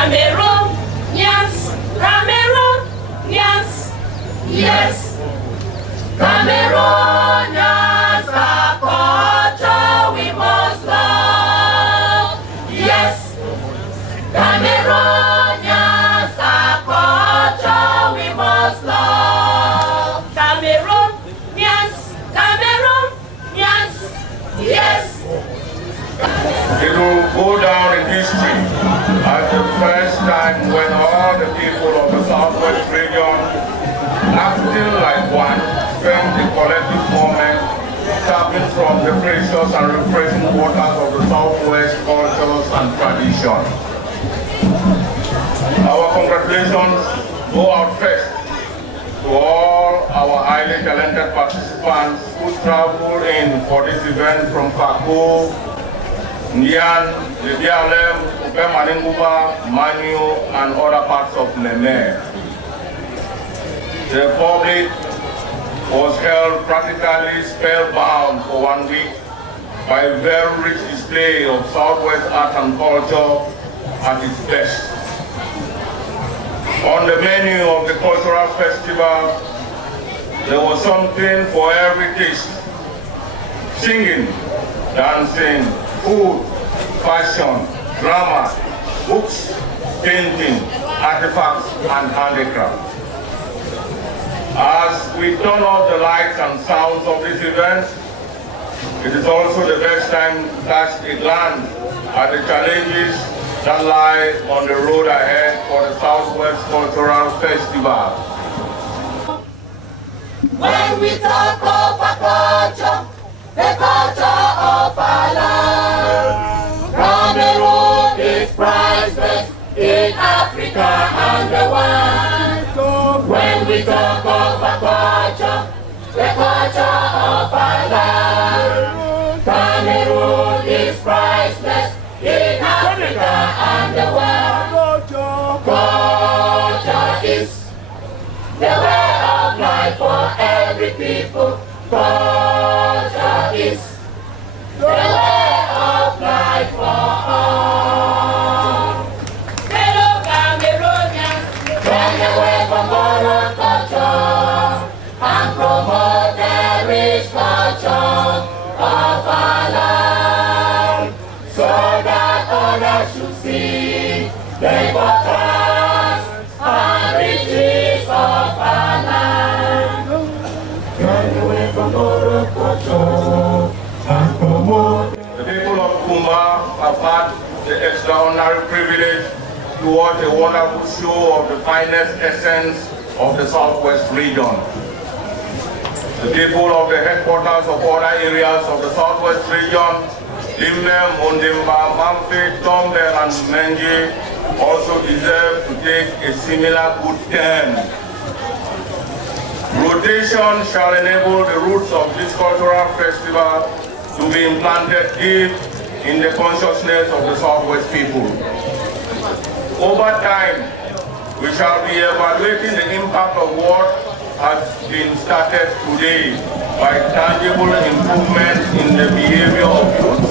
Cameroonians, Cameroonians, yes. Cameroonians, our culture we must love, yes. Cameroonians, our culture we must love. Cameroonians, Cameroonians, yes. It will go down in history as the first time when all the people of the Southwest region, acting like one, spent a collective moment tapping from the precious and refreshing waters of the Southwest cultures and traditions. Our congratulations go out first to all our highly talented participants who traveled in for this event from Fako, Nyan, Libialem, Upemaninguba, Manu, and other parts of Leme. The public was held practically spellbound for 1 week by a very rich display of Southwest art and culture at its best. On the menu of the cultural festival, there was something for every taste. Singing, dancing, food, fashion, drama, books, painting, artifacts, and handicrafts. As we turn off the lights and sounds of this event, it is also the best time to cast a glance at the challenges that lie on the road ahead for the Southwest Cultural Festival. When we talk of our culture, the culture of our land, Cameroon is priceless in Africa and the world. When we talk of our culture, the culture of our land, Cameroon is priceless in Africa and the world. Culture is the way of life for every people. Culture is the way of life for all. Hello Cameroonians, run away from borrowed culture and promote the rich culture of our land, so that others should see the importance and riches of our land. Run away from borrowed culture and promote. The people of Kumba have had the extraordinary privilege to watch a wonderful show of the finest essence of the Southwest region. The people of the headquarters of other areas of the Southwest region, Limbe, Mondimba, Mamfe, Tombe, and Menji, also deserve to take a similar good turn. Rotation shall enable the roots of this cultural festival to be implanted deep in the consciousness of the Southwest people. Over time, we shall be evaluating the impact of what has been started today by tangible improvements in the behavior of youth.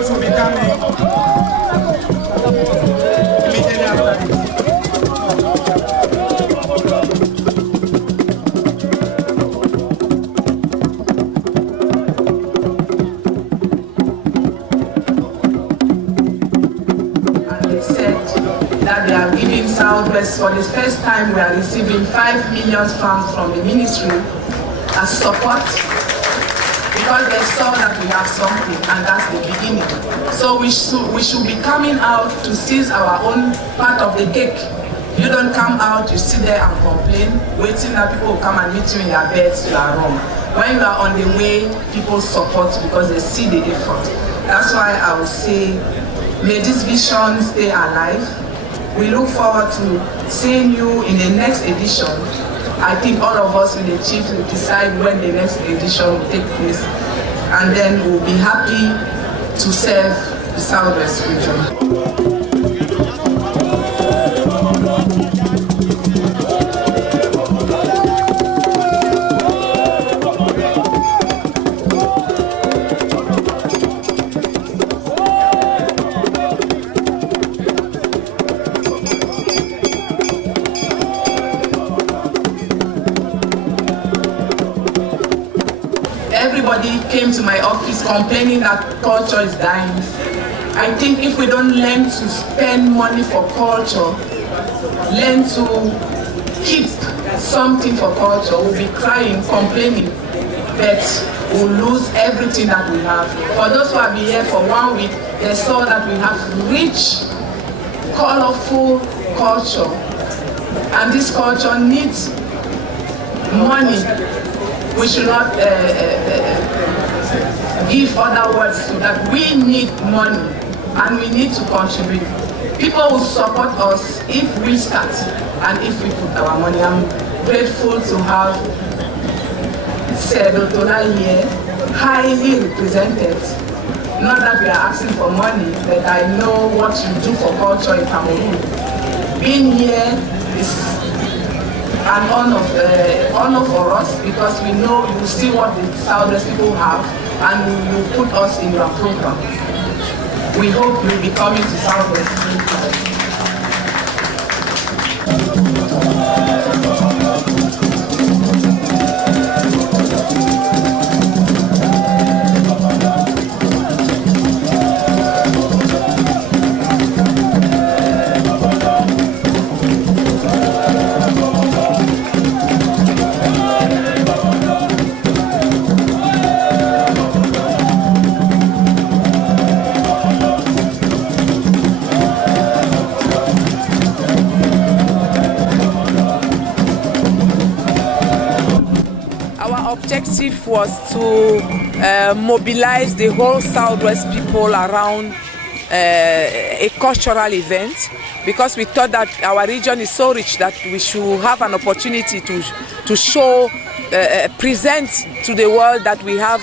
Will be coming immediately after this. And they said that they are giving Southwest for the first time. We are receiving 5 million francs from the ministry as support, because they saw that we have something, and that's the beginning. So we should be coming out to seize our own part of the cake. You don't come out, you sit there and complain, waiting that people will come and meet you in your beds, you are wrong. When you are on the way, people support because they see the effort. That's why I would say, may this vision stay alive. We look forward to seeing you in the next edition. I think all of us with the chiefs will decide when the next edition will take place, and then we'll be happy to serve the Southwest region. somebody came to my office complaining that culture is dying. I think if we don't learn to spend money for culture, learn to keep something for culture, we'll be crying, complaining, but we'll lose everything that we have. For those who have been here for 1 week, they saw that we have rich, colorful culture. And this culture needs money. We should not give other words to that. We need money and we need to contribute. People will support us if we start and if we put our money. I'm grateful to have Cerdotola here, highly represented. Not that we are asking for money, but I know what you do for culture in Cameroon. Being here is an honor for us because we know you see what the Southwest people have and you put us in your program. We hope you'll be coming to Southwest. Objective was to mobilize the whole Southwest people around a cultural event, because we thought that our region is so rich that we should have an opportunity to show, present to the world that we have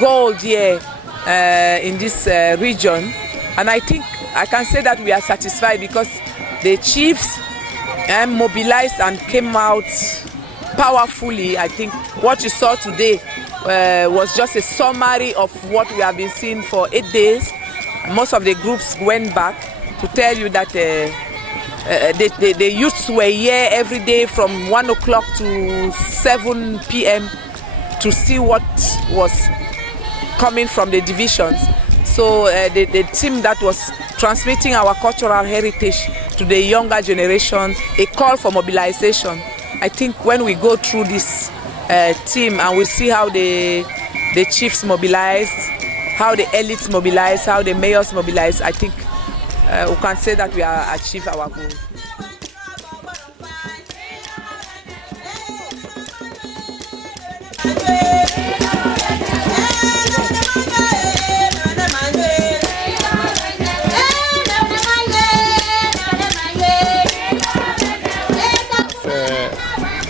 gold here in this region. And I think I can say that we are satisfied because the chiefs mobilized and came out powerfully. I think what you saw today was just a summary of what we have been seeing for 8 days. Most of the groups went back to tell you that the youths were here every day from 1 o'clock to 7 p.m. to see what was coming from the divisions. So the team that was transmitting our cultural heritage to the younger generation, a call for mobilization. I think when we go through this team and we see how the chiefs mobilize, how the elites mobilize, how the mayors mobilize, I think we can say that we have achieved our goal.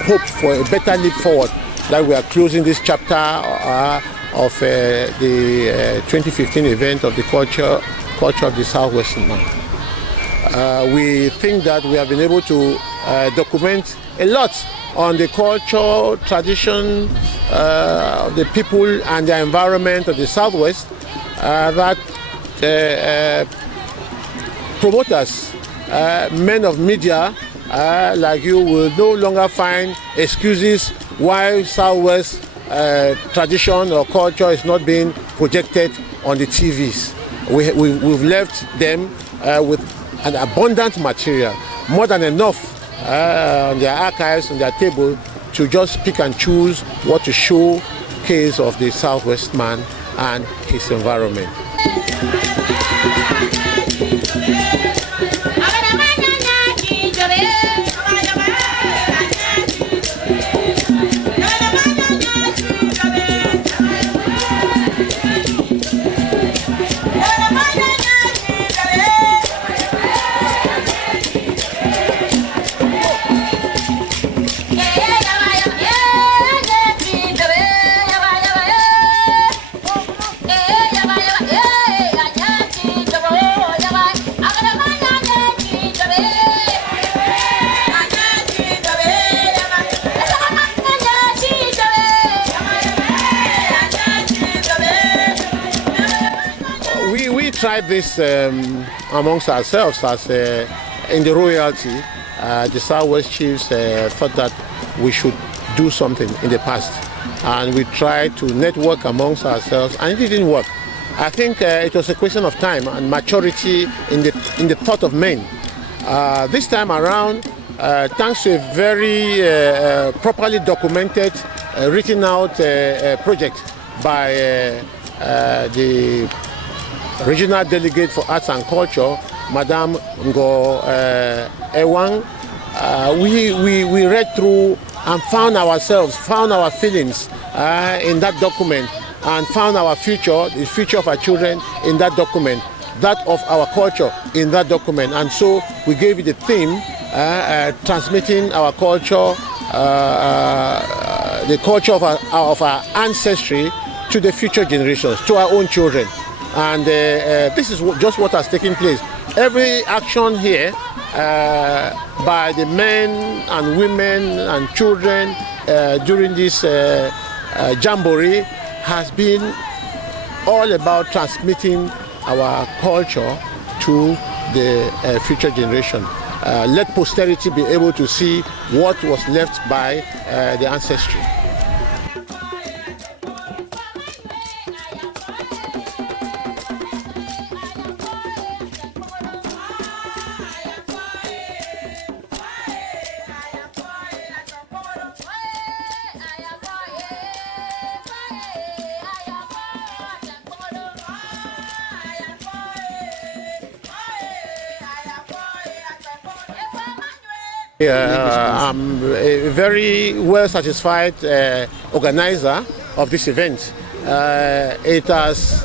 Hope for a better leap forward, that we are closing this chapter of the 2015 event of the culture of the Southwestern man. We think that we have been able to document a lot on the culture, tradition, the people and the environment of the Southwest, that promoters, men of media, like you will no longer find excuses why Southwest tradition or culture is not being projected on the TVs. We've left them with an abundant material, more than enough on their archives, on their table, to just pick and choose what to showcase of the Southwest man and his environment. Tried this amongst ourselves as in the royalty. The Southwest chiefs thought that we should do something in the past. and we tried to network amongst ourselves, and it didn't work. I think it was a question of time and maturity in the thought of men. This time around, thanks to a very properly documented, written out project by the regional delegate for arts and culture, Madame Ngo Ewang, we read through and found ourselves, found our feelings in that document, and found our future, the future of our children in that document, that of our culture in that document. And so we gave it the theme, transmitting our culture, the culture of our ancestry to the future generations, to our own children. And this is just what has taken place. Every action here by the men and women and children during this jamboree has been all about transmitting our culture to the future generation. Let posterity be able to see what was left by the ancestry. I'm a very well satisfied organizer of this event. It has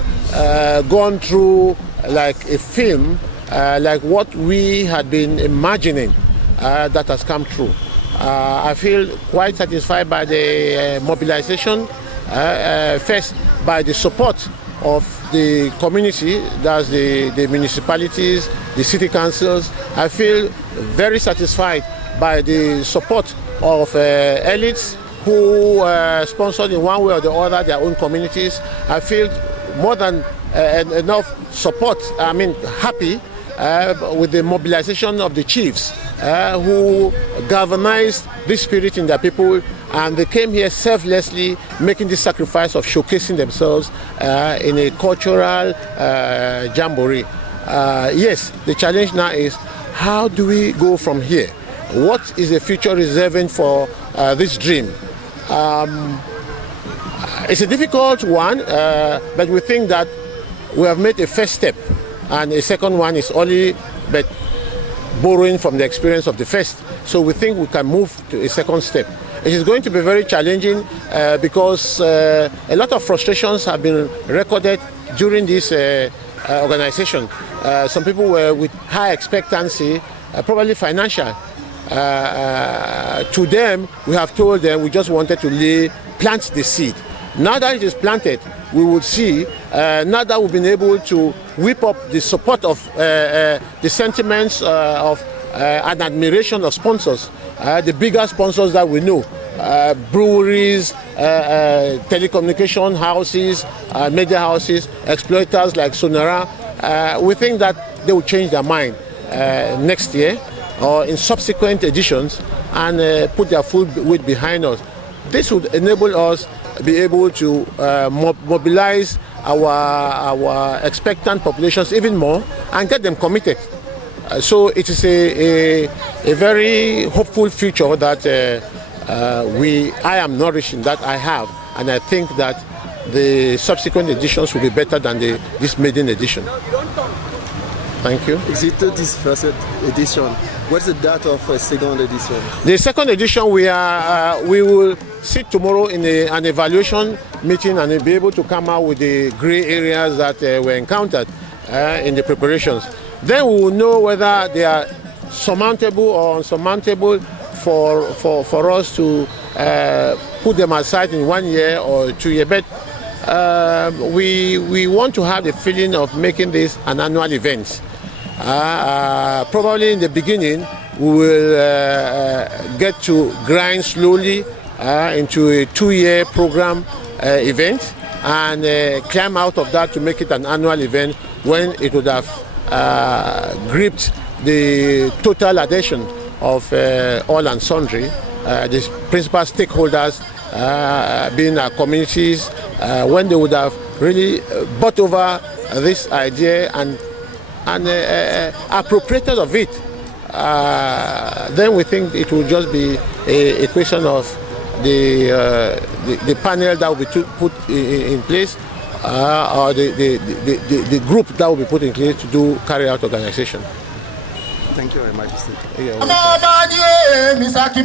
gone through like a film, like what we had been imagining that has come true. I feel quite satisfied by the mobilization, first by the support of the community, that's the municipalities, the city councils. I feel very satisfied by the support of elites who sponsored in one way or the other their own communities. I feel more than enough support, happy with the mobilization of the chiefs who galvanized this spirit in their people, and they came here selflessly, making this sacrifice of showcasing themselves in a cultural jamboree. Yes, the challenge now is, how do we go from here? What is the future reserving for this dream? It's a difficult one, but we think that we have made a first step, and a second one is only but borrowing from the experience of the first. So we think we can move to a second step. It is going to be very challenging because a lot of frustrations have been recorded during this organization. Some people were with high expectancy, probably financial. To them, we have told them we just wanted to plant the seed. Now that it is planted, we will see, now that we've been able to whip up the support of the sentiments of and admiration of sponsors, the bigger sponsors that we know, breweries, telecommunication houses, media houses, exploiters like Sonara. We think that they will change their mind next year or in subsequent editions and put their full weight behind us. This would enable us to be able to mobilize our expectant populations even more and get them committed. So it is a very hopeful future that I am nourishing, that I have, and I think that the subsequent editions will be better than this maiden edition. Thank you. Exit this first edition. What's the date of second edition? The second edition, we will sit tomorrow in an evaluation meeting and be able to come out with the gray areas that were encountered in the preparations. Then we will know whether they are surmountable or unsurmountable for us to put them aside in 1 year or 2 years. But we want to have the feeling of making this an annual event. Probably in the beginning, we will get to grind slowly into a 2-year program event and climb out of that to make it an annual event when it would have gripped the total adhesion of all and sundry, the principal stakeholders being our communities, when they would have really bought over this idea and appropriated of it, then we think it will just be a question of the panel that will be put in place, or the group that will be put in place to carry out organization. Thank you very much. Misaki